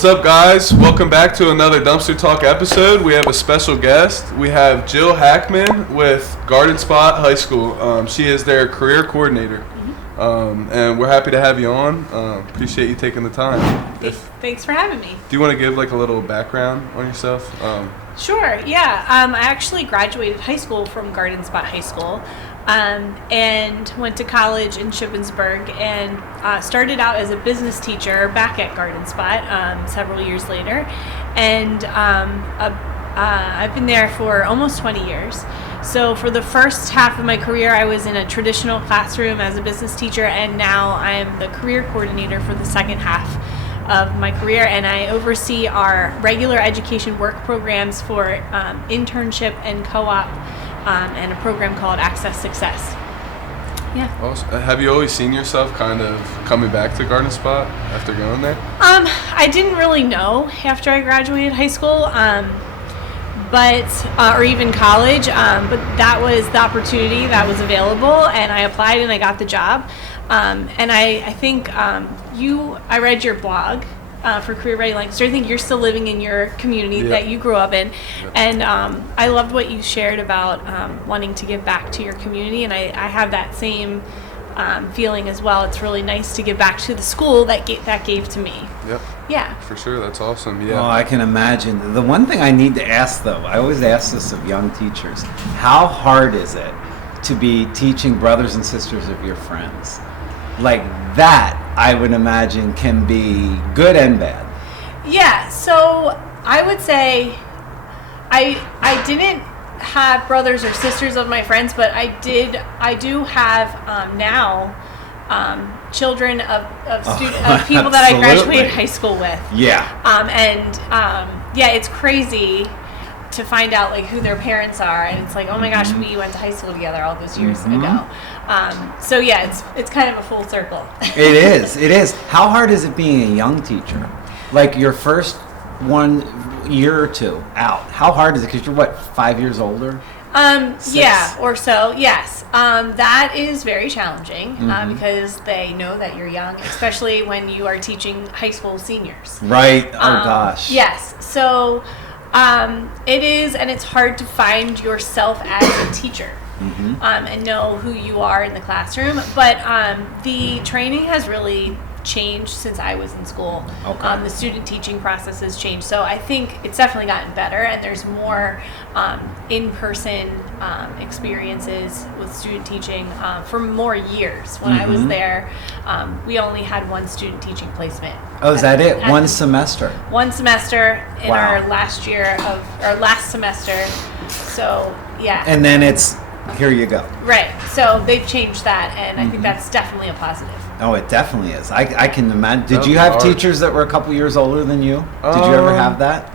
What's up, guys? Welcome back to another Dumpster Talk episode. We have a special guest. We have Jill Hackman with Garden Spot High School. She is their career coordinator. And we're happy to have you on. Appreciate you taking the time. Thanks for having me. Do you want to give like a little background on yourself? Sure, yeah. I actually graduated high school from Garden Spot High School and went to college in Shippensburg and started out as a business teacher back at Garden Spot several years later. And I've been there for almost 20 years. So for the first half of my career, I was in a traditional classroom as a business teacher, and now I'm the career coordinator for the second half of my career, and I oversee our regular education work programs for internship and co-op and a program called Access Success. Yeah. Awesome. Have you always seen yourself kind of coming back to Garden Spot after going there? I didn't really know after I graduated high school. Or even college, but that was the opportunity that was available, and I applied and I got the job. And I think I read your blog for Career Ready Lancaster. I think you're still living in your community that you grew up in, and I loved what you shared about wanting to give back to your community, and I have that same feeling as well. It's really nice to give back to the school that gave to me. Yep. Yeah. For sure, that's awesome. Yeah. Oh, I can imagine. The one thing I need to ask, though, I always ask this of young teachers, how hard is it to be teaching brothers and sisters of your friends? Like that, I would imagine, can be good and bad. Yeah, so I would say I didn't have brothers or sisters of my friends, but I do have now children of people that I graduated high school with. Yeah. It's crazy to find out like who their parents are, and it's like, oh my gosh, we went to high school together all those years ago. It's kind of a full circle. It is. How hard is it being a young teacher? Like your first 1 year or two out. How hard is it? Because you're 5 years older? 6? Yeah, or so, yes. That is very challenging because they know that you're young, especially when you are teaching high school seniors. Right. Oh, gosh. Yes. So it is, and it's hard to find yourself as a teacher and know who you are in the classroom. But the training has really changed since I was in school. Okay. The student teaching process has changed, so I think it's definitely gotten better, and there's more in-person experiences with student teaching for more years. When I was there, we only had one student teaching placement. Oh, is that it? One semester? One semester in Wow. our last semester. So, yeah. And then it's, here you go. Right. So they've changed that, and I think that's definitely a positive. Oh, it definitely is. I can imagine. Did you That have was hard. teachers that were a couple years older than you? Did you ever have that?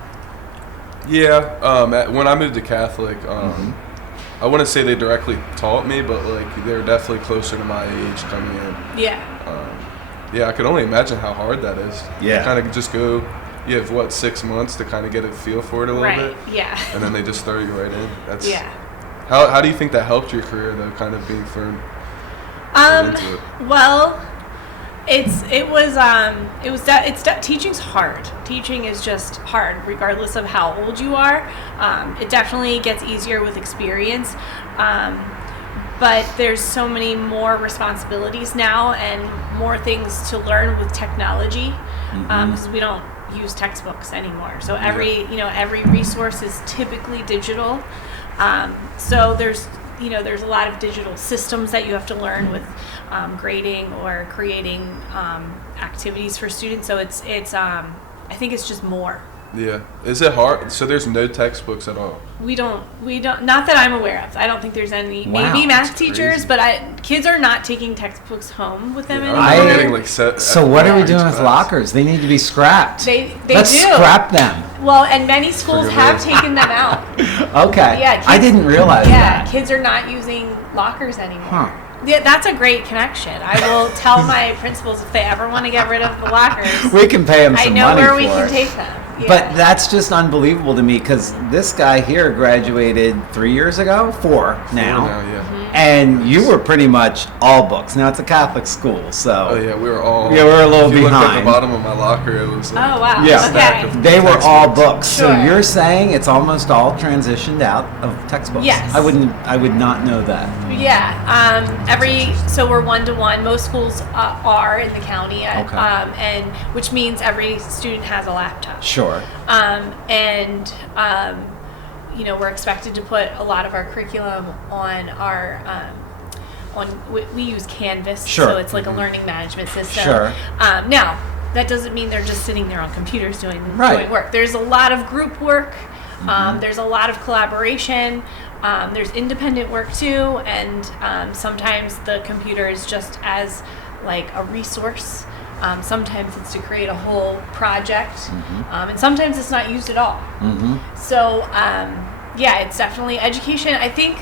Yeah. When I moved to Catholic, I wouldn't say they directly taught me, but like they were definitely closer to my age coming in. Yeah. I could only imagine how hard that is. Yeah. Kind of just go. You have 6 months to kind of get a feel for it a little bit. Right. Yeah. And then they just throw you right in. That's Yeah. How do you think that helped your career though? Kind of being thrown into it. Well, teaching's hard. Teaching is just hard, regardless of how old you are. It definitely gets easier with experience, but there's so many more responsibilities now and more things to learn with technology, because we don't use textbooks anymore. So every resource is typically digital. So there's a lot of digital systems that you have to learn with grading or creating activities for students. So it's I think it's just more. Yeah. Is it hard? So there's no textbooks at all? We don't, not that I'm aware of. I don't think there's any. Wow. Maybe math teachers, but kids are not taking textbooks home with them anymore. I'm getting like set. So what are we doing with class. lockers? They need to be scrapped. Let's do. scrap them. Well, and many schools have taken them out. Okay. Yeah, I didn't realize that. Kids are not using lockers anymore. Huh. Yeah, that's a great connection. I will tell my principals if they ever want to get rid of the lockers. We can pay them some I know money where for we can it. take them. Yeah. But that's just unbelievable to me because this guy here graduated 3 years ago, 4 now. And you were pretty much all books. Now it's a Catholic school, so. Oh yeah, we were all. Yeah, we're a little if you looked at behind. the bottom of my locker, it was. Oh wow. Yeah. Okay. They were all books. So Sure. you're saying it's almost all transitioned out of textbooks? Yes. I would not know that. Yeah. So we're 1-to-1. Most schools are in the county, Okay. and which means every student has a laptop. Sure. We're expected to put a lot of our curriculum on our we use Canvas, Sure. so it's like a learning management system. Sure. Now, that doesn't mean they're just sitting there on computers doing Right. work. There's a lot of group work. There's a lot of collaboration. There's independent work too, and sometimes the computer is just as like a resource. Sometimes it's to create a whole project, and sometimes it's not used at all. So, it's definitely education. I think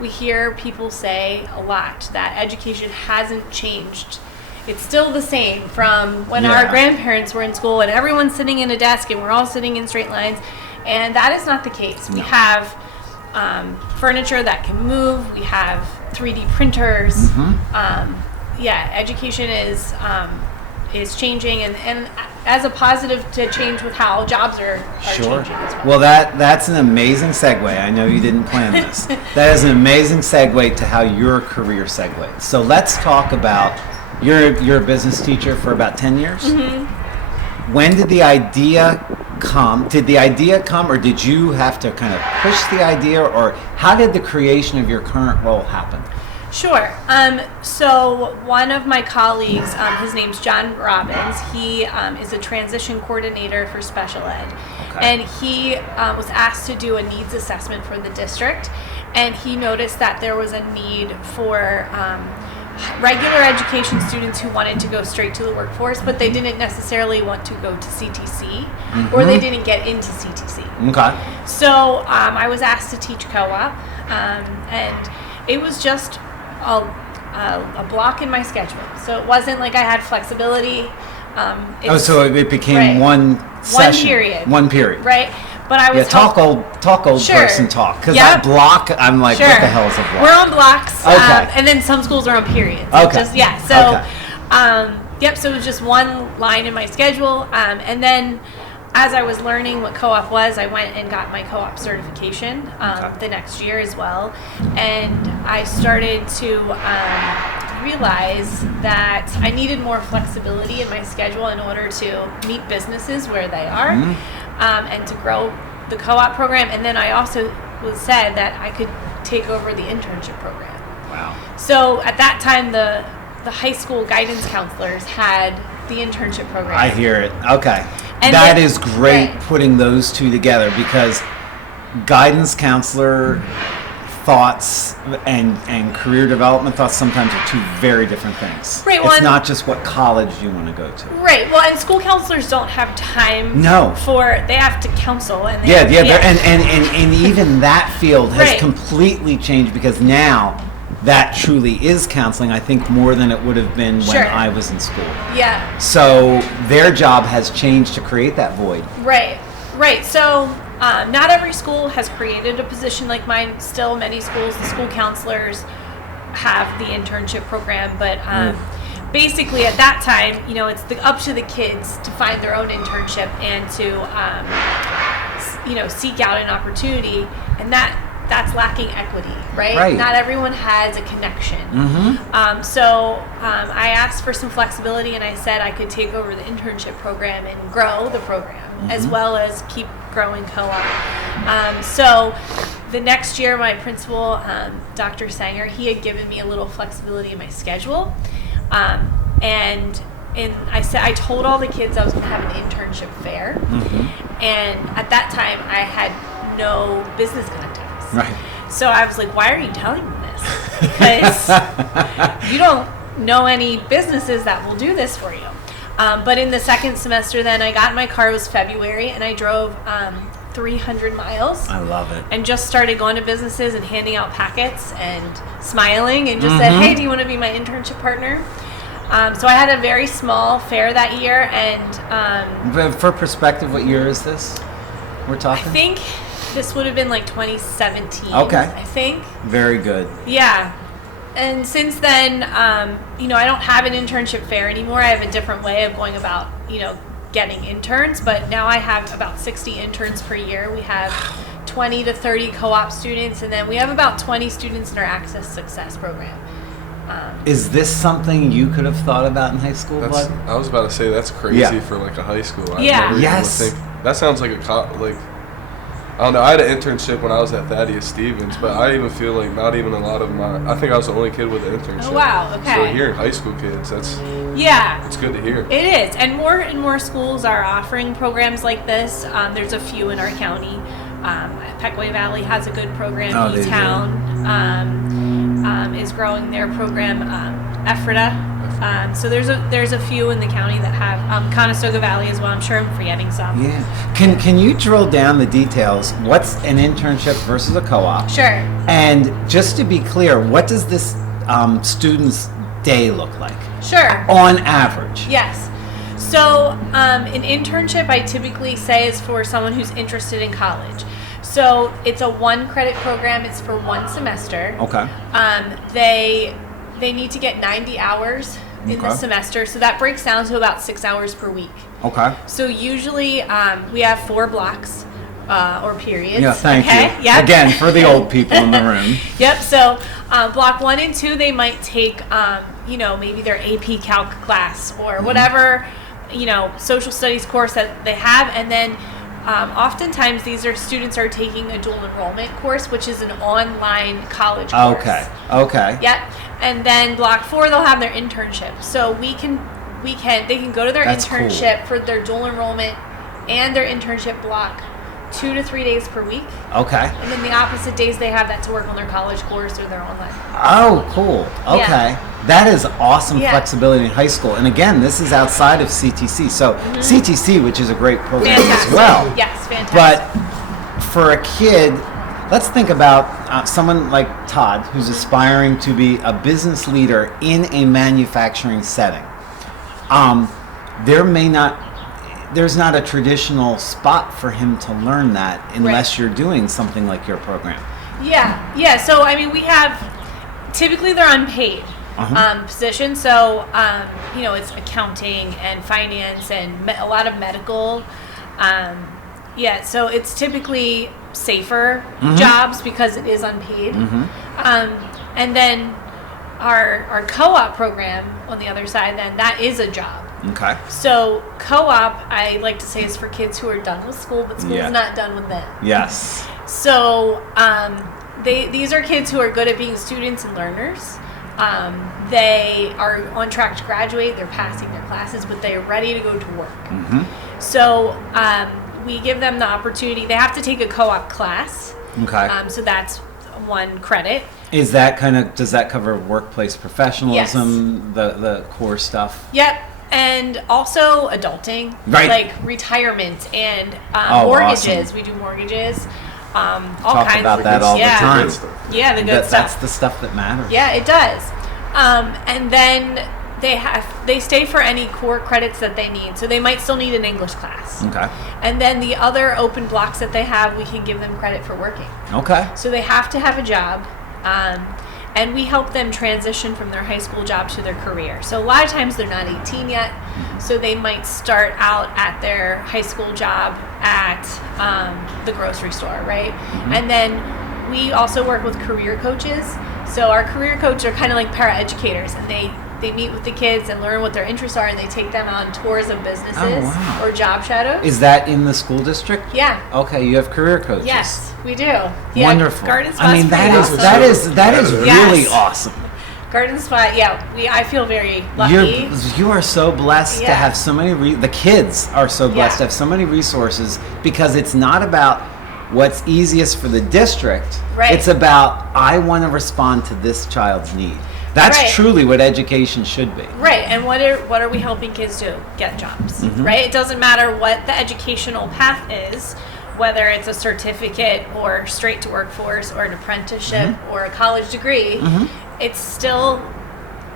we hear people say a lot that education hasn't changed. It's still the same from when our grandparents were in school and everyone's sitting in a desk and we're all sitting in straight lines, and that is not the case. We have furniture that can move. We have 3D printers. Education is changing, and as a positive to change with how jobs are changing as well. Well, that's an amazing segue. I know you didn't plan this. That is an amazing segue to how your career segued. So let's talk about you're a business teacher for about 10 years. When did the idea come? Did the idea come, or did you have to kind of push the idea, or how did the creation of your current role happen? Sure. So one of my colleagues, his name's John Robbins. He is a transition coordinator for special ed. And he was asked to do a needs assessment for the district. And he noticed that there was a need for regular education students who wanted to go straight to the workforce, but they didn't necessarily want to go to CTC, or they didn't get into CTC. Okay. So I was asked to teach co-op, and it was just a block in my schedule. So it wasn't like I had flexibility. So it became one session. One period. Right. But I was talk old person talk, because that block, I'm like, what the hell is a block? We're on blocks, Okay. And then some schools are on periods. Okay. So it was just one line in my schedule, and then as I was learning what co-op was, I went and got my co-op certification the next year as well, and I started to realize that I needed more flexibility in my schedule in order to meet businesses where they are, and to grow the co-op program. And then I also was said that I could take over the internship program. Wow. So at that time, the high school guidance counselors had the internship program. I hear it. Okay. And that is great, putting those two together, because guidance counselor thoughts and career development thoughts sometimes are two very different things. Right. It's not just what college you want to go to. Right. Well, and school counselors don't have time. No. They have to counsel, and and even that field has Right. completely changed, because now that truly is counseling, I think, more than it would have been when I was in school. Yeah. So their job has changed to create that void. Right. So not every school has created a position like mine. Still, many schools, the school counselors have the internship program, but basically at that time, it's up to the kids to find their own internship and to seek out an opportunity, and that's lacking equity, right? Not everyone has a connection. So I asked for some flexibility, and I said I could take over the internship program and grow the program, as well as keep growing co-op. So the next year, my principal, Dr. Sanger, he had given me a little flexibility in my schedule. And I told all the kids I was going to have an internship fair. And at that time, I had no business contacts. Right. So I was like, why are you telling me this? Because you don't know any businesses that will do this for you. But in the second semester, then I got in my car. It was February, and I drove 300 miles. I love it. And just started going to businesses and handing out packets and smiling, and just said, hey, do you want to be my internship partner? So I had a very small fair that year, and But for perspective, what year is this? We're I talking? think this would have been like 2017. Okay. I think. Very good. Yeah. And since then, I don't have an internship fair anymore. I have a different way of going about, getting interns. But now I have about 60 interns per year. We have 20 to 30 co-op students, and then we have about 20 students in our Access Success program. Is this something you could have thought about in high school, That's, Bud? I was about to say that's crazy Yeah. for like a high school. I Yeah. never even Yes. would think that sounds like I don't know. I had an internship when I was at Thaddeus Stevens, but I even feel like not even a lot of I think I was the only kid with an internship. Oh, wow. Okay. So hearing high school kids, Yeah. it's good to hear. It is, and more schools are offering programs like this. There's a few in our county. Peckaway Valley has a good program. Oh, they do. E-Town is growing their program. Ephrata. So there's a few in the county that have Conestoga Valley as well. I'm sure I'm forgetting some. Yeah. Can you drill down the details? What's an internship versus a co-op? Sure. And just to be clear, what does this student's day look like Sure. on average? Yes. So an internship, I typically say, is for someone who's interested in college. So it's a 1-credit program. It's for 1 semester. Okay. They need to get 90 hours in the Okay. semester, so that breaks down to about 6 hours per week. Okay. So usually we have 4 blocks or periods. Yeah, thank okay? you. Yep. Again, for the old people in the room. Yep. So block 1 and 2, they might take, maybe their AP Calc class or whatever, social studies course that they have, and then oftentimes these students are taking a dual enrollment course, which is an online college course. Okay. Yep. And then block 4, they'll have their internship. So they can go to their That's internship for their dual enrollment and their internship block 2 to 3 days per week. Okay. And then the opposite days they have that to work on their college course or their online. Oh, cool. Okay. Yeah. That is awesome Yeah. flexibility in high school. And again, this is outside of CTC. So CTC, which is a great program Fantastic. as well. Yes, fantastic. But for a kid, let's think about someone like Todd, who's aspiring to be a business leader in a manufacturing setting. There's not a traditional spot for him to learn that unless Right. you're doing something like your program. Yeah. So we have typically they're unpaid positions. So it's accounting and finance and a lot of medical. So it's typically safer jobs because it is unpaid. And then our co-op program on the other side, then that is a job. Okay. So co-op, I like to say, is for kids who are done with school, but school's Yeah. not done with them. Yes. So these are kids who are good at being students and learners. They are on track to graduate. They're passing their classes, but they are ready to go to work. So we give them the opportunity. They have to take a co-op class. Okay. So that's 1 credit. Is that does that cover workplace professionalism, the core stuff? Yep. And also adulting, Right. like retirement and Oh, mortgages. awesome. We do mortgages. All Talk kinds about of that all the yeah. time. Yeah, the good That's stuff. the stuff that matters. Yeah, it does. And then they stay for any core credits that they need. So they might still need an English class. Okay. And then the other open blocks that they have, we can give them credit for working. Okay. So they have to have a job. And we help them transition from their high school job to their career. So a lot of times they're not 18 yet, so they might start out at their high school job at the grocery store, right? And then we also work with career coaches. So our career coaches are kind of like para-educators, and they meet with the kids and learn what their interests are, and they take them on tours of businesses Oh, wow. or job shadows. Is that in the school district? Yeah. Okay, you have career coaches. Yes, we do. Yeah, Wonderful. Garden I mean, Spot's that pretty is awesome. that is Yes. really awesome. Garden Spot, yeah. I feel very lucky. You are so blessed to Yeah. have so many. The kids are so blessed Yeah. to have so many resources because it's not about what's easiest for the district. Right. It's about I want to respond to this child's need. That's Right. truly what education should be. Right, and what are we helping kids do? Get jobs, right? It doesn't matter what the educational path is, whether it's a certificate or straight to workforce or an apprenticeship or a college degree. It's still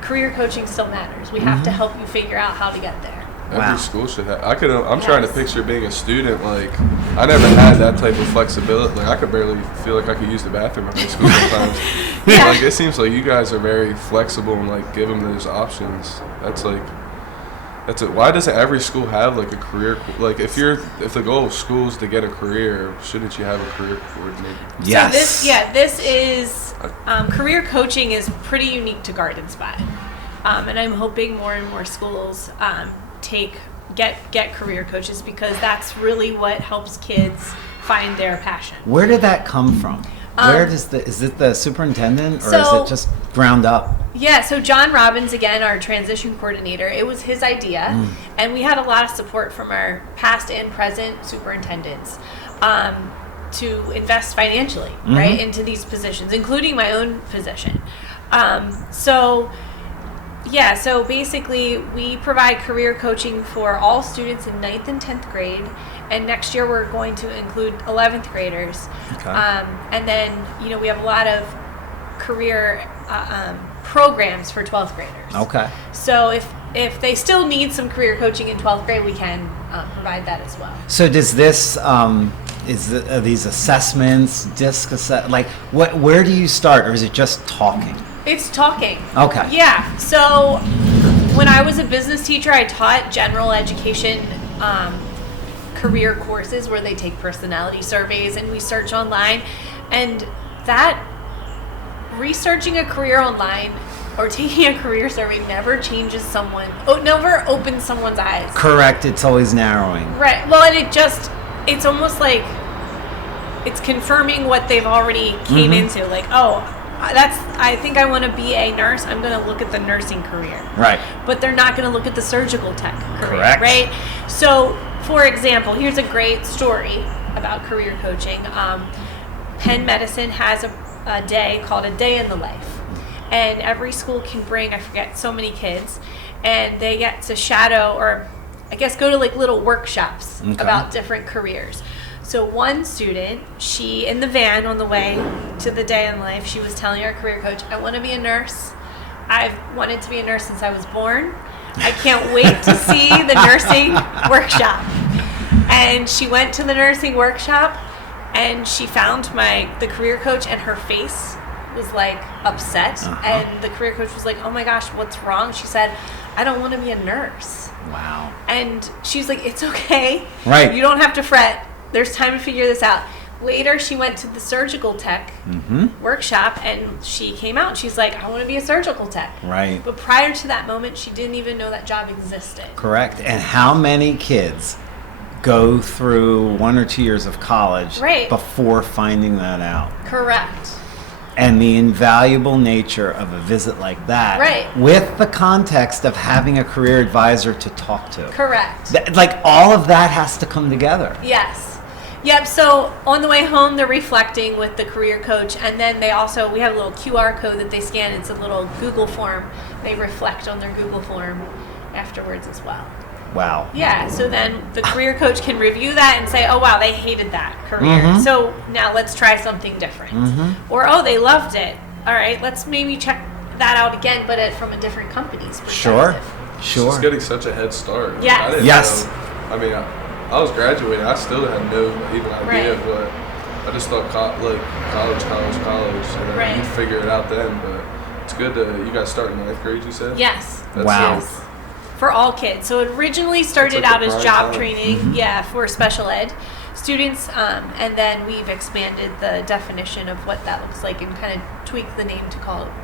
career coaching still matters. We have to help you figure out how to get there. Every school should have. I'm trying to picture being a student. Like, I never had that type of flexibility. Like, I could barely feel like I could use the bathroom in high school sometimes. Like, it seems like you guys are very flexible and like give them those options. That's it. Why doesn't every school have like a career? Like, if the goal of school is to get a career, shouldn't you have a career coordinator? Yes. So this is career coaching is pretty unique to Garden Spot, and I'm hoping more and more schools get career coaches, because that's really what helps kids find their passion. Where did that come from? Is it the superintendent, or is it just ground up? Yeah, so John Robbins, again, our transition coordinator, it was his idea, and we had a lot of support from our past and present superintendents to invest financially, right, into these positions, including my own position. So basically we provide career coaching for all students in 9th and 10th grade, and next year we're going to include 11th graders. Okay. And then, we have a lot of career programs for 12th graders. Okay. So if they still need some career coaching in 12th grade, we can provide that as well. So does this, are these assessments, where do you start, or is it just talking? It's talking. Okay. Yeah. So when I was a business teacher, I taught general education career courses where they take personality surveys and we search online. And that researching a career online or taking a career survey never never opens someone's eyes. Correct. It's always narrowing. Right. Well, and it's almost like it's confirming what they've already came into. Like, I think I want to be a nurse. I'm going to look at the nursing career. Right. But they're not going to look at the surgical tech career. Correct. Right? So, for example, here's a great story about career coaching. Penn Medicine has a day called A Day in the Life. And every school can bring, I forget, so many kids. And they get to shadow, or I guess go to like little workshops about different careers. So one student, she, in the van on the way to the Day in Life, she was telling our career coach, I want to be a nurse. I've wanted to be a nurse since I was born. I can't wait to see the nursing workshop. And she went to the nursing workshop, and she found the career coach, and her face was like upset. And the career coach was like, oh my gosh, what's wrong? She said, I don't want to be a nurse. Wow. And she's like, it's okay. Right. You don't have to fret. There's time to figure this out. Later, she went to the surgical tech workshop, and she came out. And she's like, I want to be a surgical tech. Right. But prior to that moment, she didn't even know that job existed. Correct. And how many kids go through 1 or 2 years of college before finding that out? Correct. And the invaluable nature of a visit like that, with the context of having a career advisor to talk to. Correct. All of that has to come together. Yes. Yep, so on the way home, they're reflecting with the career coach, and then we have a little QR code that they scan. It's a little Google form. They reflect on their Google form afterwards as well. Wow. Yeah, so then the career coach can review that and say, oh, wow, they hated that career. So now let's try something different. Or, oh, they loved it. All right, let's maybe check that out again, but from a different company's perspective. Sure. She's getting such a head start. Yeah. I didn't know. I was graduating. I still had no even idea, but I just thought college, and then you'd figure it out then. But it's good you guys start in 9th grade, you said? Yes. Wow. Yes. For all kids. So it originally started out as job training, for special ed students, and then we've expanded the definition of what that looks like and kind of tweaked the name to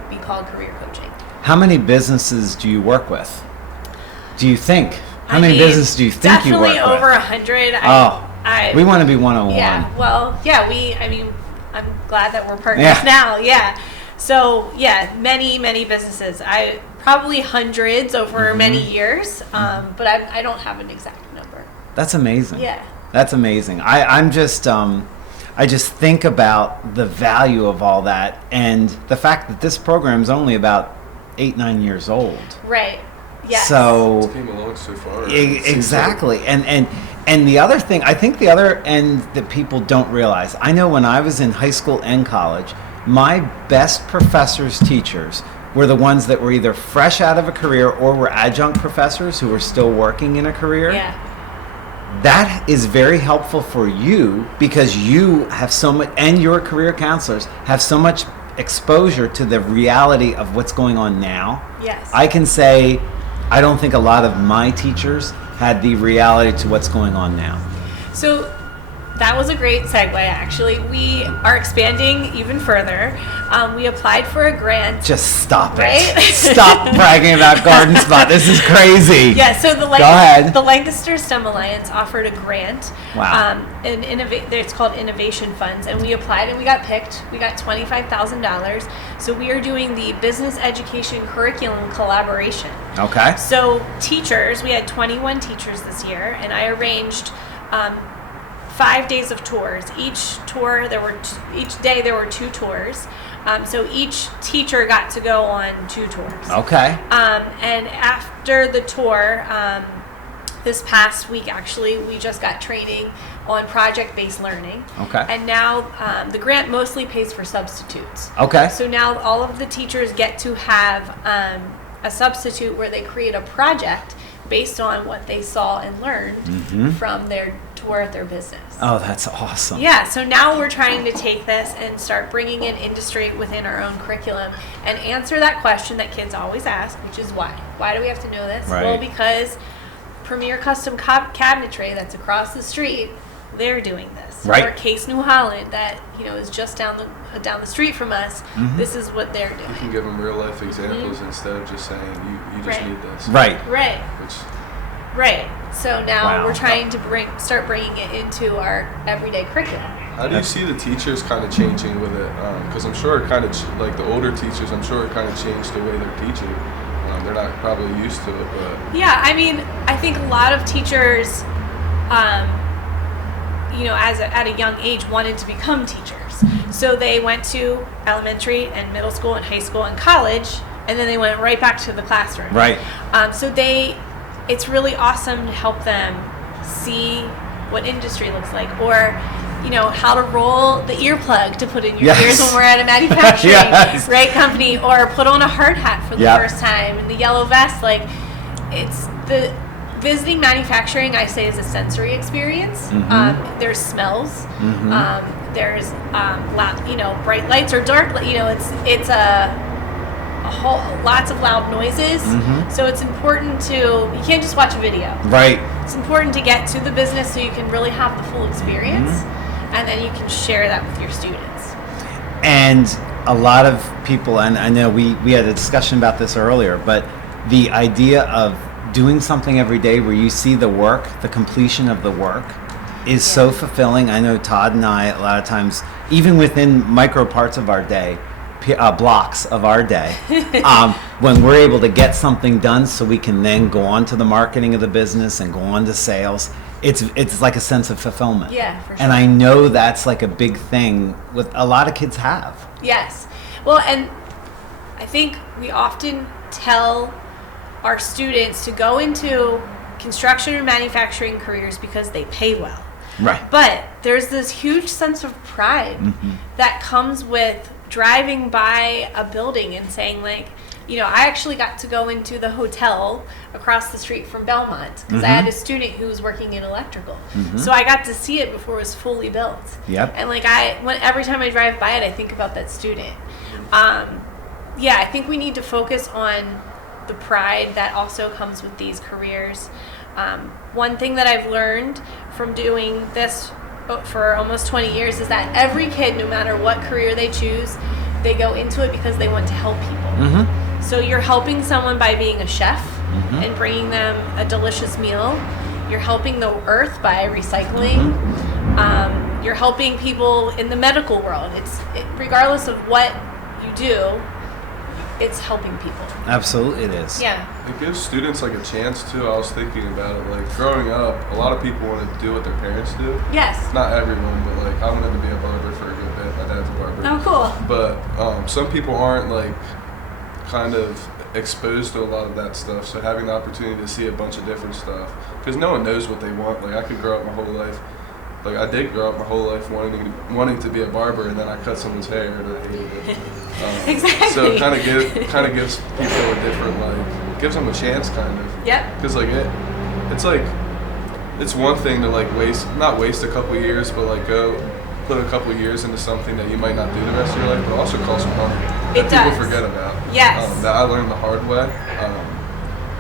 be called career coaching. How many businesses do you work with? Do you think? How many businesses do you think you work with? Definitely over 100. We want to be 101. Yeah, well, I'm glad that we're partners now. Yeah. So, many, many businesses. Probably hundreds over many years, but I don't have an exact number. That's amazing. Yeah. That's amazing. I just think about the value of all that, and the fact that this program is only about 8-9 years old. Right. Yes. So it came along so far. Exactly. And the other thing, I think the other end that people don't realize, I know when I was in high school and college, my best professors, teachers were the ones that were either fresh out of a career or were adjunct professors who were still working in a career. Yeah. That is very helpful for you because you have so much, and your career counselors have so much exposure to the reality of what's going on now. Yes. I can say, I don't think a lot of my teachers had the reality to what's going on now. So that was a great segue, actually. We are expanding even further. We applied for a grant. Just stop Right? it. Stop bragging about Garden Spot. This is crazy. Yeah, so Go ahead. the Lancaster STEM Alliance offered a grant. Wow. It's called Innovation Funds, and we applied and we got picked. We got $25,000. So we are doing the business education curriculum collaboration. Okay. So teachers, we had 21 teachers this year, and I arranged 5 days of tours. Each day there were 2 tours. So each teacher got to go on 2 tours. Okay. And after the tour, this past week actually, we just got training on project-based learning. Okay. And now the grant mostly pays for substitutes. Okay. So now all of the teachers get to have a substitute where they create a project based on what they saw and learned from their tour at their business. Oh, that's awesome. Yeah, so now we're trying to take this and start bringing in industry within our own curriculum and answer that question that kids always ask, which is why? Why do we have to know this? Right. Well, because Premier Custom Cabinetry that's across the street, they're doing this. Right. Or Case New Holland that is just down the street from us. This is what they're doing. You can give them real life examples instead of just saying you just Right. need this. Right. Right. Which, Right. So now Wow. we're trying to start bringing it into our everyday curriculum. how do you see the teachers kind of changing with it? Because I'm sure it kind of like the older teachers. I'm sure it kind of changed the way they're teaching. They're not probably used to it, but Yeah, I mean, I think a lot of teachers, at a young age, wanted to become teachers. So they went to elementary and middle school and high school and college, and then they went right back to the classroom. Right. It's really awesome to help them see what industry looks like, or how to roll the earplug to put in your Yes. ears when we're at a manufacturing Yes. company, or put on a hard hat for the Yep. first time and the yellow vest. Like, it's the visiting manufacturing, I say, is a sensory experience. There's smells. There's loud, bright lights or dark. It's a whole lots of loud noises. So it's important you can't just watch a video. Right. It's important to get to the business so you can really have the full experience, and then you can share that with your students. And a lot of people, and I know we had a discussion about this earlier, but the idea of doing something every day where you see the work, the completion of the work, is so fulfilling. I know Todd and I, a lot of times, even within micro parts of our day, blocks of our day, when we're able to get something done so we can then go on to the marketing of the business and go on to sales, it's like a sense of fulfillment. Yeah, for sure. And I know that's like a big thing with a lot of kids have. Yes. Well, and I think we often tell our students to go into construction or manufacturing careers because they pay well. Right. But there's this huge sense of pride that comes with driving by a building and saying, like, I actually got to go into the hotel across the street from Belmont because I had a student who was working in electrical. So I got to see it before it was fully built. Yep. And every time I drive by it, I think about that student. I think we need to focus on the pride that also comes with these careers. One thing that I've learned from doing this for almost 20 years is that every kid, no matter what career they choose, they go into it because they want to help people. So you're helping someone by being a chef and bringing them a delicious meal. You're helping the earth by recycling. You're helping people in the medical world. Regardless of what you do, it's helping people. Absolutely, it is. Yeah. it gives students like a chance too. I was thinking about it, like growing up, a lot of people want to do what their parents do. Yes. Not everyone, but like I wanted to be a barber for a good bit. My dad's a barber. Oh, cool. But some people aren't like kind of exposed to a lot of that stuff. So having the opportunity to see a bunch of different stuff, because no one knows what they want. Like I could grow up my whole life like I did grow up my whole life wanting to be a barber, and then I cut someone's hair and I hated it. Exactly. So it kind of gives people a different, like, gives them a chance, kind of. Yep. Because like it's one thing to like not waste a couple years, but like go put a couple years into something that you might not do the rest of your life, but also costs money that people forget about. Yes. That I learned the hard way.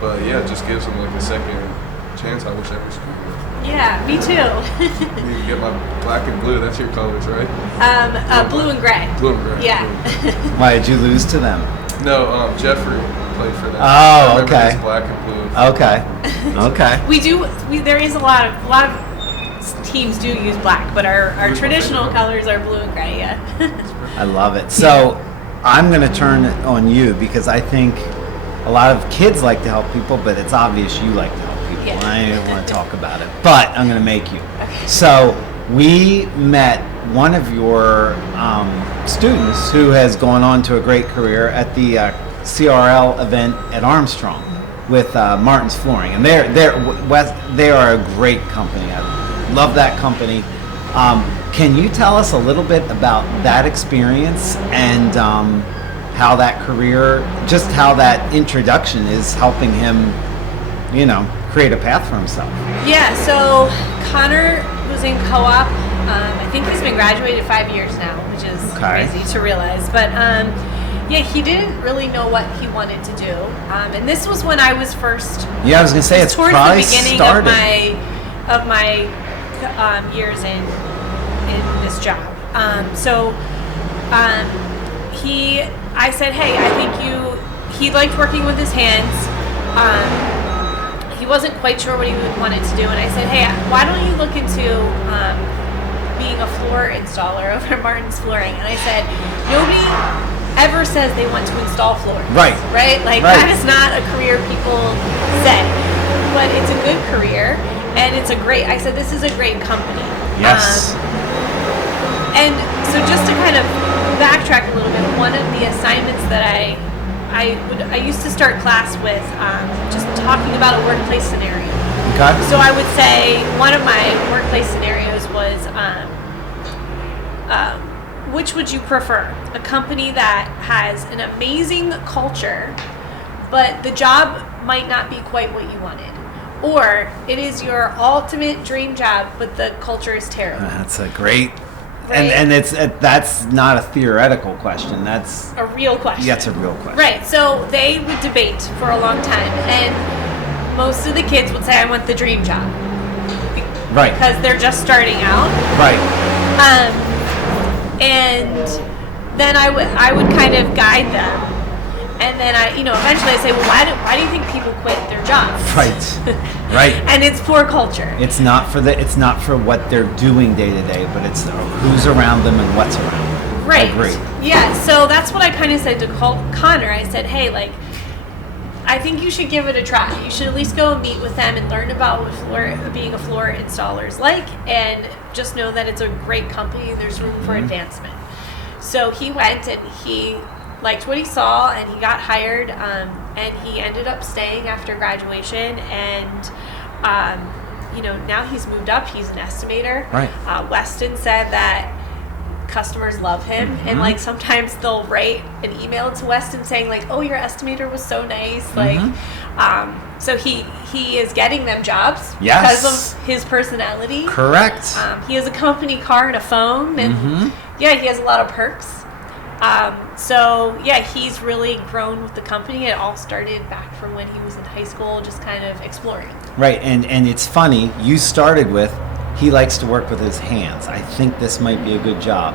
But yeah, it just gives them like a second chance. I wish every school would. Yeah, me too. You need to get my black and blue. That's your colors, right? Blue and gray. Blue and gray. Yeah. Why did you lose to them? No, Jeffrey played for them. Oh, okay. His black and blue. Okay. Okay. There is a lot of teams do use black, but our traditional colors are blue and gray. Yeah. I love it. So I'm going to turn it on you because I think a lot of kids like to help people, but it's obvious you like to help people. Yeah. I don't want to talk about it, but I'm going to make you. Okay. So we met one of your students who has gone on to a great career at the CRL event at Armstrong with Martin's Flooring, and they are a great company. I love that company. Can you tell us a little bit about that experience and how that career, just how that introduction is helping him, create a path for himself? Yeah. So Connor was in co-op. I think he's been graduated 5 years now, which is crazy to realize. But yeah, he didn't really know what he wanted to do. And this was when I was first. Yeah, I was gonna say it's towards probably the beginning started. of my years in this job. I said, hey, I think he liked working with his hands. He wasn't quite sure what he wanted to do, and I said, hey, why don't you look into being a floor installer over at Martin's Flooring? And I said, nobody ever says they want to install floors. Right. That is not a career people say, but it's a good career, and I said, this is a great company. Yes. And so just to kind of backtrack a little bit, one of the assignments that I used to start class with just talking about a workplace scenario. Okay. So I would say one of my workplace scenarios was, which would you prefer? A company that has an amazing culture, but the job might not be quite what you wanted. Or it is your ultimate dream job, but the culture is terrible. That's a great... Right? And that's not a theoretical question. That's a real question. That's a real question. Right. So they would debate for a long time, and most of the kids would say, "I want the dream job," right? Because they're just starting out. Right. And then I would kind of guide them, and then eventually I say, "Well, why do you think people quit their jobs?" Right. Right. And it's poor culture. It's not for what they're doing day to day, but it's who's around them and what's around them. Right. I agree. Yeah. So that's what I kind of said to Connor. I said, hey, I think you should give it a try. You should at least go and meet with them and learn about what being a floor installer is like, and just know that it's a great company. There's room for advancement. So he went and he liked what he saw, and he got hired, and he ended up staying after graduation, and now he's moved up. He's an estimator. Right. Weston said that customers love him, and sometimes they'll write an email to Weston saying oh, your estimator was so nice, so he is getting them jobs because of his personality. Correct. He has a company car and a phone, and he has a lot of perks. He's really grown with the company. It all started back from when he was in high school, just kind of exploring. Right, and it's funny, you started with, he likes to work with his hands. I think this might be a good job.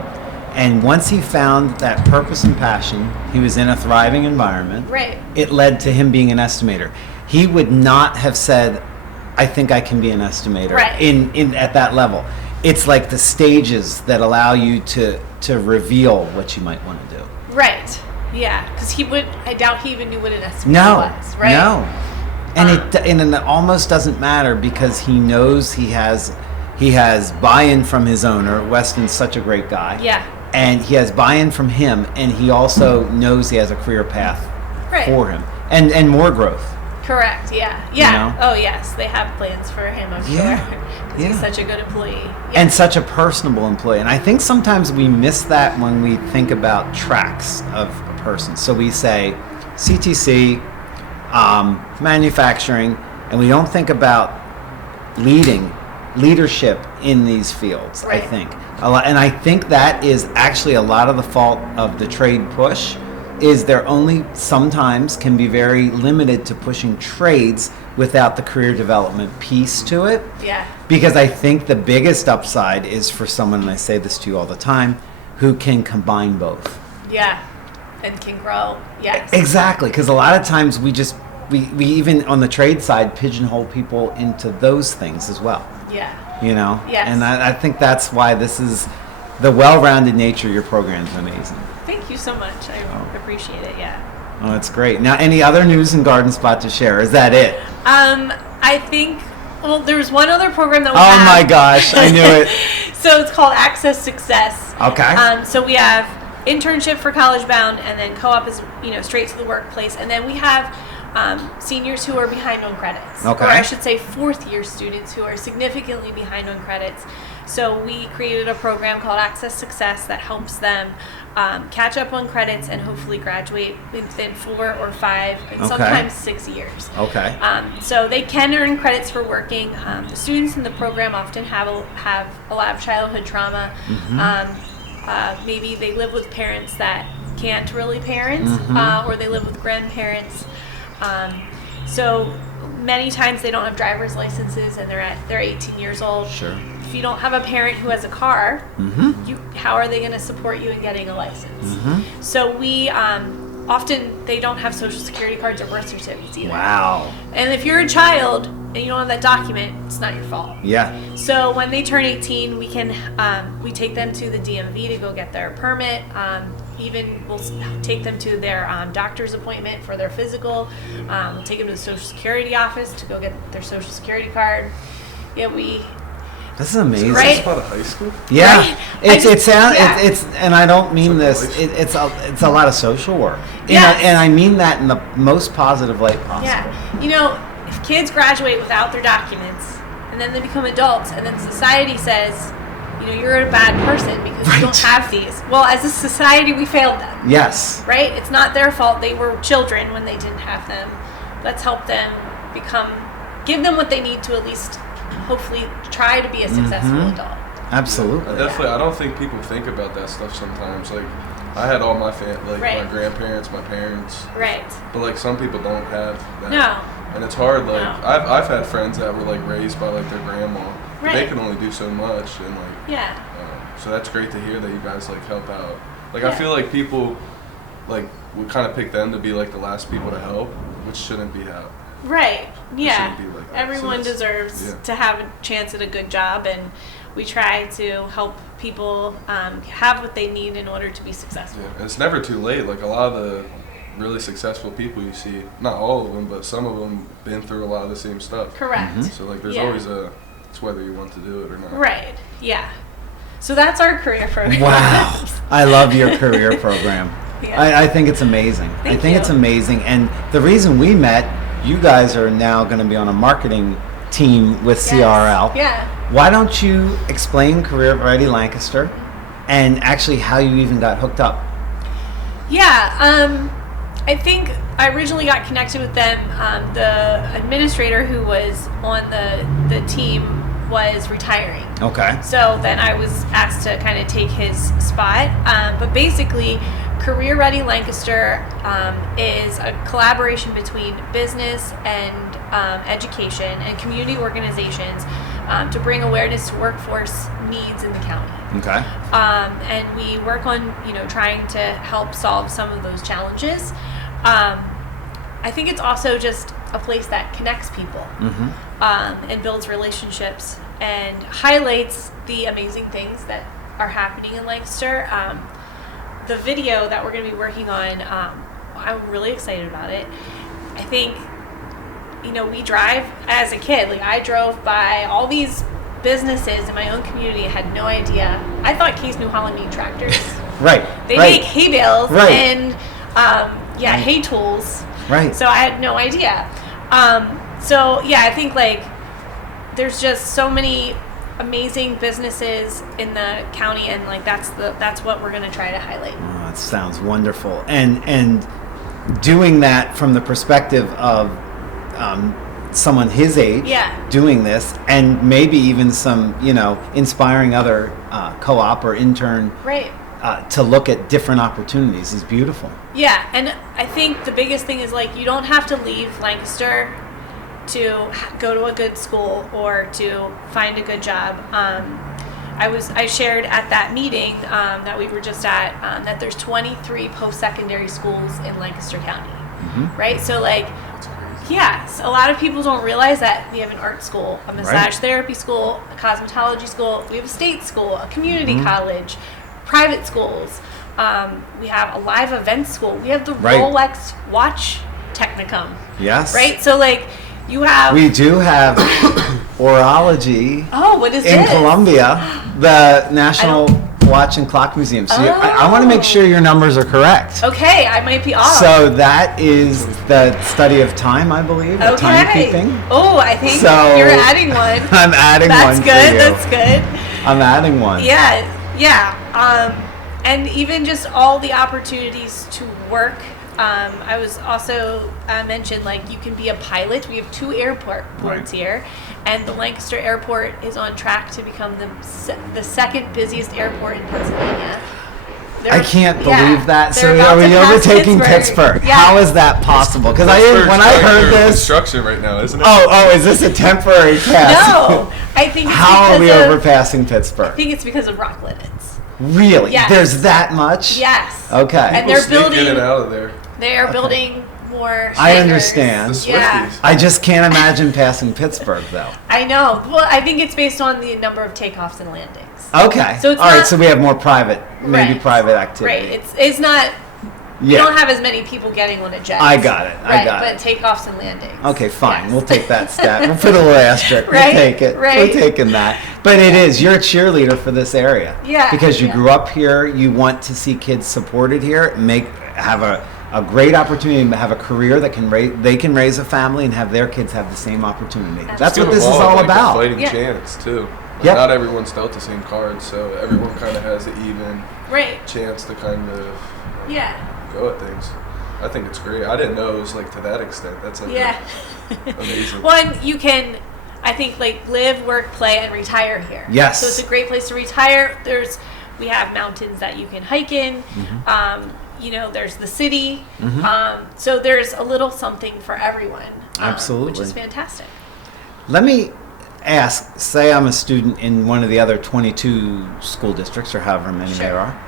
And once he found that purpose and passion, he was in a thriving environment. Right. It led to him being an estimator. He would not have said, I think I can be an estimator in at that level. It's like the stages that allow you to reveal what you might want to do. Right. Yeah. Because I doubt he even knew what an estimator was. Right. No. And it almost doesn't matter because he knows he has buy-in from his owner. Weston's such a great guy. Yeah. And he has buy-in from him, and he also knows he has a career path for him and more growth. Correct. Yeah. Oh yes, they have plans for him. I'm sure. Because he's such a good employee. Yeah. And such a personable employee. And I think sometimes we miss that when we think about tracks of a person. So we say CTC, manufacturing, and we don't think about leadership in these fields, right. I think. And I think that is actually a lot of the fault of the trade push, is they're only sometimes can be very limited to pushing trades without the career development piece to it. Yeah. Because I think the biggest upside is for someone, and I say this to you all the time, who can combine both. Yeah. And can grow. Yes. Exactly. Because a lot of times we even on the trade side pigeonhole people into those things as well. Yeah. You know? Yes. And I think that's why this is the well-rounded nature of your program is amazing. Thank you so much. I appreciate it. Yeah. Oh, that's great. Now, any other news in Garden Spot to share? Is that it? I think, well, there's one other program that we have. Oh my gosh, I knew it. So it's called Access Success. Okay. So we have internship for college bound, and then co-op is, straight to the workplace. And then we have seniors who are behind on credits. Okay. Or I should say fourth year students who are significantly behind on credits. So we created a program called Access Success that helps them catch up on credits and hopefully graduate within 4 or 5 and sometimes 6 years. Okay. So they can earn credits for working. The students in the program often have a lot of childhood trauma. Mm-hmm. Maybe they live with parents that can't really parent, or they live with grandparents. So many times they don't have driver's licenses and they're 18 years old. Sure. If you don't have a parent who has a car, how are they going to support you in getting a license? So we often they don't have social security cards or birth certificates either. Wow. And if you're a child and you don't have that document, it's not your fault. Yeah. So when they turn 18, we we take them to the DMV to go get their permit. Even we'll take them to their doctor's appointment for their physical. We'll take them to the Social Security office to go get their Social Security card. Yeah, This is amazing. Right? Is this part of high school? Yeah, Right? it's and I don't mean It's this. like It's a lot of social work. Yes. And I mean that in the most positive light possible. Yeah. If kids graduate without their documents and then they become adults and then society says, you're a bad person because you don't have these. Well, as a society, we failed them. Yes. Right? It's not their fault. They were children when they didn't have them. Let's help them give them what they need to at least hopefully try to be a successful adult. Absolutely. I don't think people think about that stuff sometimes. Like, I had all my my grandparents, my parents. Right. But some people don't have that. No. And it's hard. No. I've had friends that were raised by their grandma. Right. They can only do so much, and yeah. So that's great to hear that you guys help out. I Yeah. feel like people would kind of pick them to be the last people to help, which shouldn't be how. Right. Yeah. shouldn't be like that. Everyone So deserves to have a chance at a good job, and we try to help people have what they need in order to be successful. Yeah, and it's never too late. A lot of the really successful people you see, not all of them, but some of them been through a lot of the same stuff. Correct. So there's always it's whether you want to do it or not. Right. Yeah. So that's our career program. Wow. I love your career program. Yeah. I think it's amazing. Thank I think you. it's amazing. And the reason we met, you guys are now going to be on a marketing team with Yes. CRL. Yeah. Why don't you explain Career Variety Lancaster and actually how you even got hooked up? Yeah. I think I originally got connected with them. The administrator who was on the team was retiring. Okay. So then I was asked to kind of take his spot. But basically, Career Ready Lancaster is a collaboration between business and education and community organizations to bring awareness to workforce needs in the county. Okay. And we work on, trying to help solve some of those challenges. I think it's also just a place that connects people and builds relationships and highlights the amazing things that are happening in Lancaster. The video that we're going to be working on, I'm really excited about it. I think, we drive as a kid. I drove by all these businesses in my own community. I had no idea. I thought Case New Holland made tractors. Right. They make hay bales Right. and hay tools. Right. So I had no idea. So yeah, I think like there's just so many amazing businesses in the county, and like that's what we're going to try to highlight. Oh, it sounds wonderful. And doing that from the perspective of someone his age doing this, and maybe even some, inspiring other co-op or intern to look at different opportunities is beautiful. Yeah, and I think the biggest thing is like you don't have to leave Lancaster to go to a good school or to find a good job. I shared at that meeting that we were just at that there's 23 post-secondary schools in Lancaster County, right? So like, yes, a lot of people don't realize that we have an art school, a massage therapy school, a cosmetology school, we have a state school, a community college, private schools. We have a live events school. We have the Rolex watch technicum. Yes. Right? So like, we do have orology. Oh, what is in this? Columbia, the National Watch and Clock Museum. So I want to make sure your numbers are correct. Okay, I might be off. So that is the study of time, I believe, timekeeping. Oh, I think you're adding one. I'm adding one. That's good. That's good. I'm adding one. Yeah. And even just all the opportunities to work. I was also mentioned, like, you can be a pilot. We have 2 airports here, and the Lancaster Airport is on track to become the second busiest airport in Pennsylvania. I can't believe that. So are we overtaking Pittsburgh? Yeah. How is that possible? Because when I heard this, construction right now, isn't it? Oh, is this a temporary cast? No, I think. How are we overpassing Pittsburgh? I think it's because of rock limits. Really? Yes. There's that much? Yes. Okay. And they're building. Get it out of there. They are building more. I understand. The Swifties. I just can't imagine passing Pittsburgh, though. I know. Well, I think it's based on the number of takeoffs and landings. Okay. So it's all right. So we have more private activity. Right. It's not. You don't have as many people getting on a jet. I got it. But takeoffs and landings. Okay, fine. Yes. We'll take that stat. We'll put a little asterisk. Right? We'll take it. Right. We're taking that. But you're a cheerleader for this area. Yeah. Because you grew up here. You want to see kids supported here. Have a great opportunity to have a career that they can raise a family and have their kids have the same opportunity. That's what this is all about. A fighting chance too. Yep. Not everyone's dealt the same cards, so everyone kind of has an even chance to kind of go at things. I think it's great. I didn't know it was like to that extent. That's amazing. One, you can, I think, like live, work, play, and retire here. Yes. So it's a great place to retire. We have mountains that you can hike in. There's the city. So there's a little something for everyone. Absolutely. Which is fantastic. Let me ask, say I'm a student in one of the other 22 school districts, or however many there are.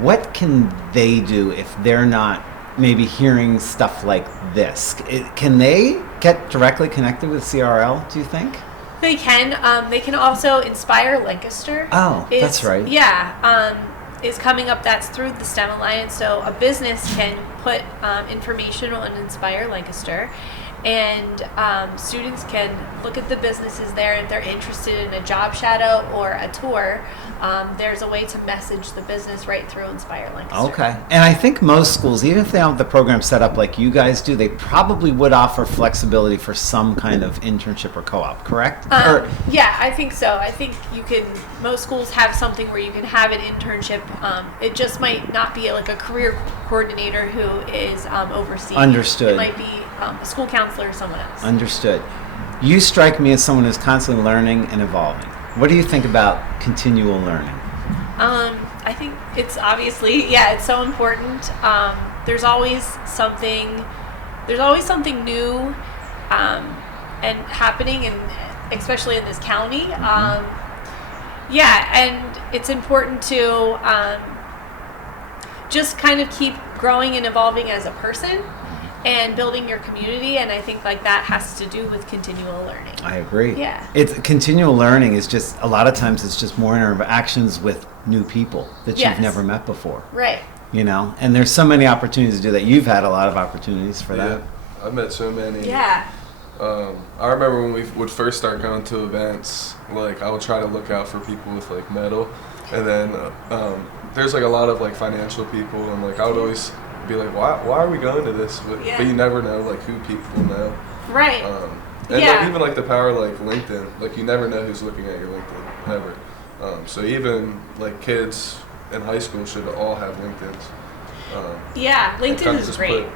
What can they do if they're not maybe hearing stuff like this? Can they get directly connected with CRL, do you think? They can. They can also Inspire Lancaster. Oh, that's right. Yeah. Is coming up. That's through the STEM Alliance. So a business can put information on Inspire Lancaster, and students can look at the businesses there. If they're interested in a job shadow or a tour, there's a way to message the business right through Inspire Lancaster. Okay. And I think most schools, even if they don't have the program set up like you guys do, they probably would offer flexibility for some kind of internship or co-op, correct? Yeah, I think so. I think most schools have something where you can have an internship. It just might not be like a career coordinator who is overseeing. Understood. It might be a school counselor or someone else. Understood. You strike me as someone who's constantly learning and evolving. What do you think about continual learning? I think it's obviously, it's so important. There's always something new and happening, and especially in this county. And it's important to just kind of keep growing and evolving as a person and building your community, and I think like that has to do with continual learning. I agree. Yeah. It's continual learning is just a lot of times it's just more interactions with new people that you've never met before. Right. And there's so many opportunities to do that. You've had a lot of opportunities for that. Yeah, I've met so many. Yeah. I remember when we would first start going to events, like I would try to look out for people with like metal, and then there's like a lot of like financial people, and like I would always be like, why are we going to this? But you never know like who people know. Right. And Yeah. like, even like the power of like LinkedIn, like you never know who's looking at your LinkedIn, never. So even like kids in high school should all have LinkedIn's. Yeah, LinkedIn is great.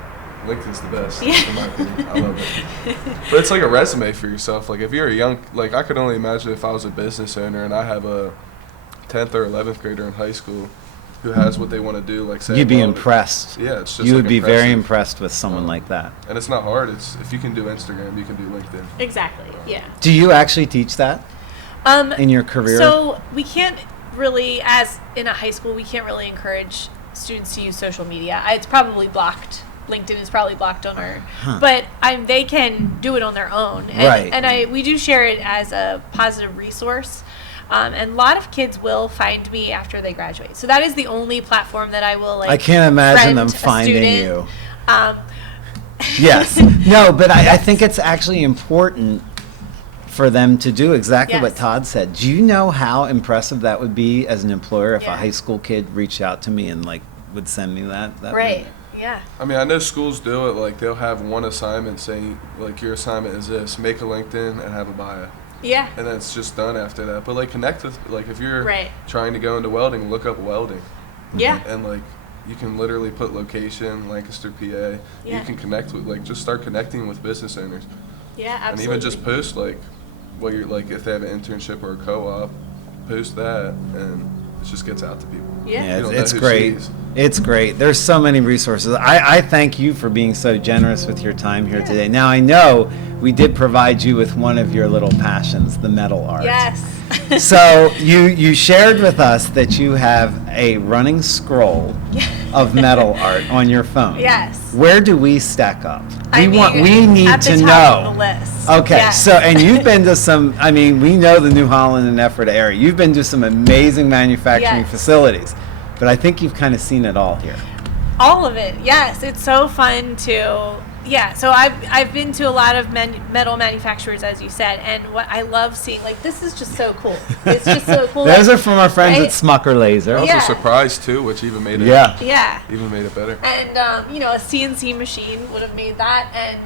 LinkedIn's the best, Yeah. in my opinion. I love it. But it's like a resume for yourself. Like if you're a young, like I could only imagine if I was a business owner and I have a 10th or 11th grader in high school who has what they want to do, like say You'd be welding. impressed. Yeah, it's just You like would be very impressive. impressed with someone like that. And it's not hard. It's if you can do Instagram, you can do LinkedIn. Exactly. Yeah. Do you actually teach that in your career? So we can't really, as in a high school, we can't really encourage students to use social media. It's probably blocked. LinkedIn is probably blocked on our, but they can do it on their own. And, Right. And we do share it as a positive resource. And a lot of kids will find me after they graduate. So that is the only platform that I will like. I can't imagine friend them a finding student. you. Um, Yes. No, but I think it's actually important for them to do exactly what Yes. Todd said. Do you know how impressive that would be as an employer if Yeah. a high school kid reached out to me and like would send me that? That right. Yeah. I mean, I know schools do it. Like they'll have one assignment saying, like your assignment is this: make a LinkedIn and have a bio. Yeah. And then it's just done after that. But like connect with, like if you're Right. trying to go into welding, look up welding. Yeah. And like you can literally put location, Lancaster, PA. Yeah. You can connect with, like just start connecting with business owners. Yeah. Absolutely. And even just post like what you're like, if they have an internship or a co-op, post that and it just gets out to people. Yeah. You Yeah, don't know it's who great. she is. It's great. There's so many resources. I thank you for being so generous with your time here today. Now, I know we did provide you with one of your little passions, the metal art. Yes. So you shared with us that you have a running scroll of metal art on your phone. Yes. Where do we stack up? I mean, We need at to the know. top of the list. Okay, Yes. so and you've been to some. I mean, we know the New Holland and Ephrata area. You've been to some amazing manufacturing Yes. facilities, but I think you've kind of seen it all here. All of it. Yes, it's so fun to. Yeah, so I've been to a lot of metal manufacturers, as you said, and what I love seeing, like, this is just so cool. It's just so cool. Those like, are from our friends right? at Smucker Laser. I was Yeah. surprised too, which even made it Yeah. Yeah. even made it better. And, a CNC machine would have made that. And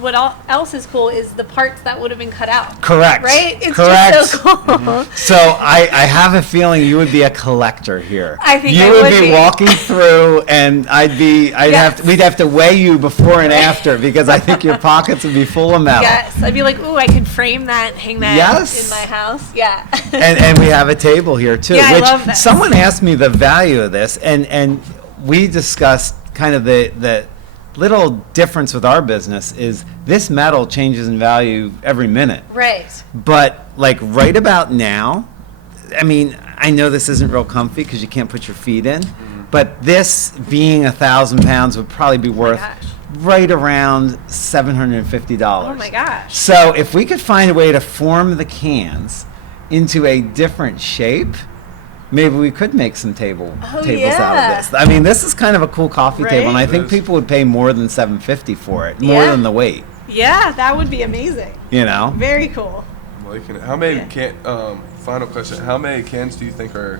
what else is cool is the parts that would have been cut out. Correct. Right? It's Correct. just so cool. So I have a feeling you would be a collector here. I think you I would would be be. walking through, and Yes. we'd have to weigh you before and after because I think your pockets would be full of metal. Yes. I'd be like, ooh, I could frame that and hang that Yes. in my house. Yeah. And we have a table here too. Yeah, I which love this. someone asked me the value of this, and we discussed kind of the little difference with our business is this metal changes in value every minute. Right. But like right about now, I mean, I know this isn't real comfy because you can't put your feet in, but this being 1,000 pounds would probably be worth gosh. right around $750. Oh my gosh. So if we could find a way to form the cans into a different shape, maybe we could make some tables out of yeah. this. I mean, this is kind of a cool coffee table, and I Right? think It is. people would pay more than $750 for it, more Yeah. than the weight. Yeah, that would be amazing. You know? Very cool. I'm liking it. How many Yeah. final question, how many cans do you think are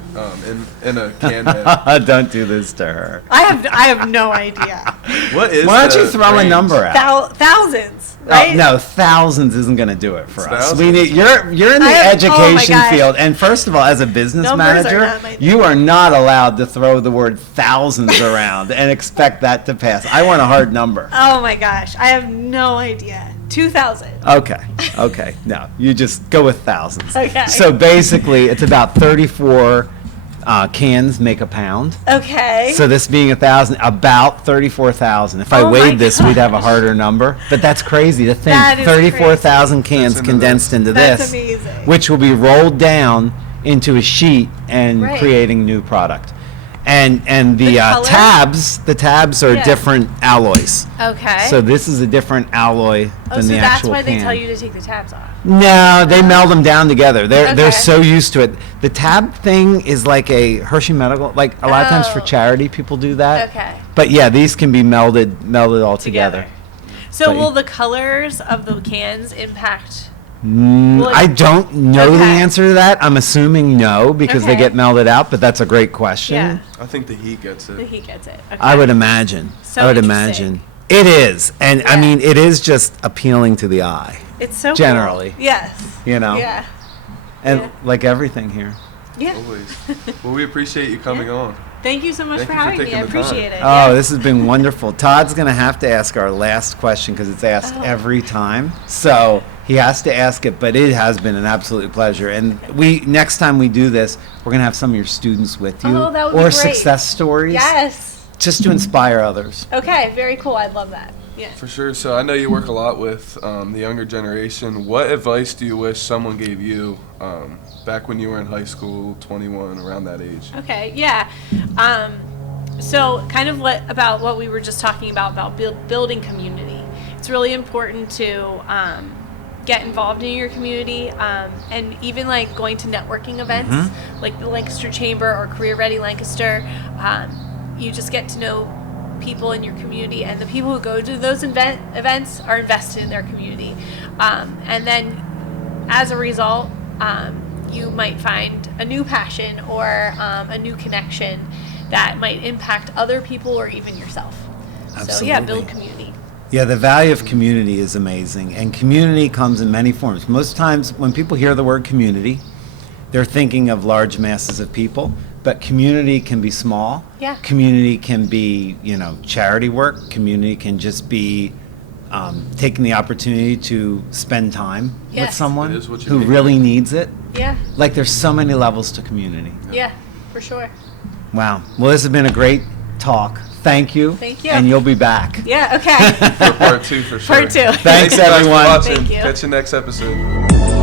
in a can head? Don't do this to her. I have no idea. What is Why don't you the throw a range? number out? Thousands, right? No, thousands isn't going to do it for It's us. thousands. We need you're in the Oh my education gosh. field, and first of all, as a business Numbers are manager, not my thing. you are not allowed to throw the word thousands around and expect that to pass. I want a hard number. Oh my gosh, I have no idea. 2,000. Okay. No, you just go with thousands. Okay. So basically, it's about 34 cans make a pound. Okay. So this being 1,000, about 34,000. If I Oh my weighed this, we'd have a gosh. harder number. But that's crazy to think. That is 34,000 cans That's into condensed this. into That's this, amazing. which will be rolled down into a sheet and Right. creating new product. And the The color? tabs are Yeah. different alloys. Okay. So this is a different alloy oh, than so the that's actual why can. they tell you to take the tabs off. No, they meld them down together. They're Okay. so used to it. The tab thing is like a Hershey Medical. Like a lot of times for Oh. charity, people do that. Okay. But yeah, these can be melded all together. So But will you- the colors of the cans impact? I don't know the Okay. answer to that. I'm assuming no because they Okay. get melded out. But that's a great question. Yeah. I think the heat gets The it. heat gets it. Okay. I would imagine. So I would interesting. imagine. It is. And I Yeah. mean, it is just appealing to the eye, It's so generally. cool. Yes. you know, Yeah. and Yeah. like everything here. Yeah. Always. Well, we appreciate you coming on. Thank you so much Thank for you for having me. taking I the time. appreciate it. Oh, Yeah. this has been wonderful. Todd's going to have to ask our last question because it's asked Oh. every time. So he has to ask it, but it has been an absolute pleasure. And next time we do this, we're going to have some of your students with you. Oh, that would be or great. success stories. Yes. Just to inspire others. Okay. Very cool. I'd love that. Yeah. For sure. So I know you work a lot with the younger generation. What advice do you wish someone gave you back when you were in high school, 21, around that age? Okay. Yeah. So kind of about what we were just talking about building community. It's really important to get involved in your community, and even like going to networking events like the Lancaster Chamber or Career Ready Lancaster. You just get to know people in your community, and the people who go to those events are invested in their community, and then as a result, you might find a new passion or a new connection that might impact other people or even yourself. So yeah, build community. Yeah, the value of community is amazing, and community comes in many forms. Most times when people hear the word community, they're thinking of large masses of people, but community can be small. Yeah. Community can be, charity work. Community can just be taking the opportunity to spend time with Yes. someone It is what you who need. really needs it. Yeah, Like there's so many levels to community. yeah, for sure. Wow. Well, this has been a great talk. Thank you. Thank you. And you'll be back. Yeah, okay. For part 2, for sure. Part 2. Thanks, guys, for everyone. watching. Thank you. Catch you next episode.